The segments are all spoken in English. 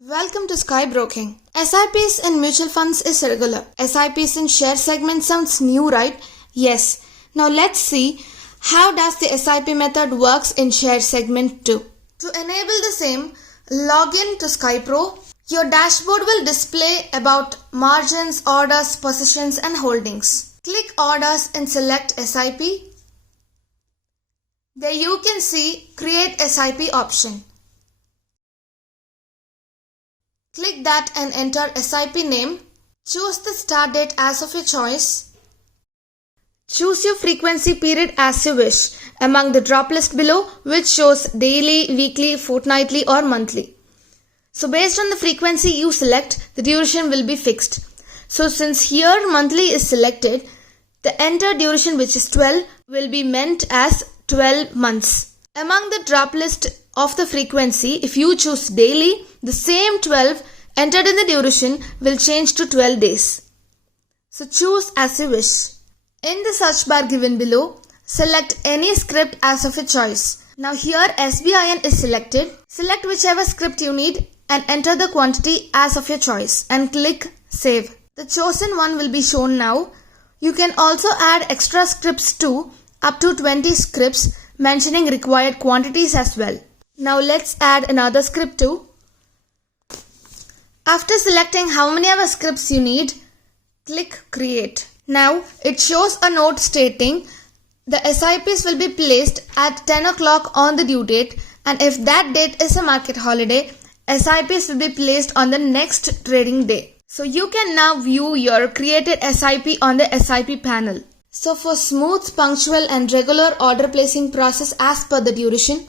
Welcome to Skybroking. SIPs in mutual funds is regular. SIPs in share segment sounds new, right? Yes. Now let's see how does the SIP method works in share segment too. To enable the same, log in to SkyPro. Your dashboard will display about margins, orders, positions and holdings. Click orders and select SIP. There you can see create SIP option. Click that and enter SIP name. Choose the start date as of your choice. Choose your frequency period as you wish among the drop list below, which shows daily, weekly, fortnightly or monthly. So based on the frequency you select, the duration will be fixed. So since here monthly is selected, the entered duration, which is 12, will be meant as 12 months. Among the drop list of the frequency, if you choose daily, the same 12 entered in the duration will change to 12 days. So choose as you wish. In the search bar given below, select any script as of your choice. Now here SBIN is selected. Select whichever script you need and enter the quantity as of your choice and click Save. The chosen one will be shown now. You can also add extra scripts too, up to 20 scripts mentioning required quantities as well. Now let's add another script too. After selecting how many ever scripts you need, click Create. Now it shows a note stating the SIPs will be placed at 10 o'clock on the due date, and if that date is a market holiday, SIPs will be placed on the next trading day. So you can now view your created SIP on the SIP panel. So for smooth, punctual and regular order placing process as per the duration,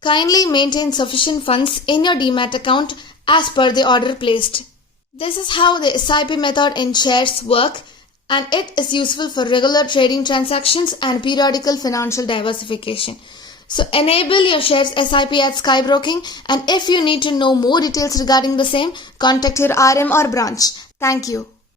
kindly maintain sufficient funds in your Demat account as per the order placed. This is how the SIP method in shares work, and it is useful for regular trading transactions and periodical financial diversification. So enable your shares SIP at Skybroking, and if you need to know more details regarding the same, contact your RM or branch. Thank you.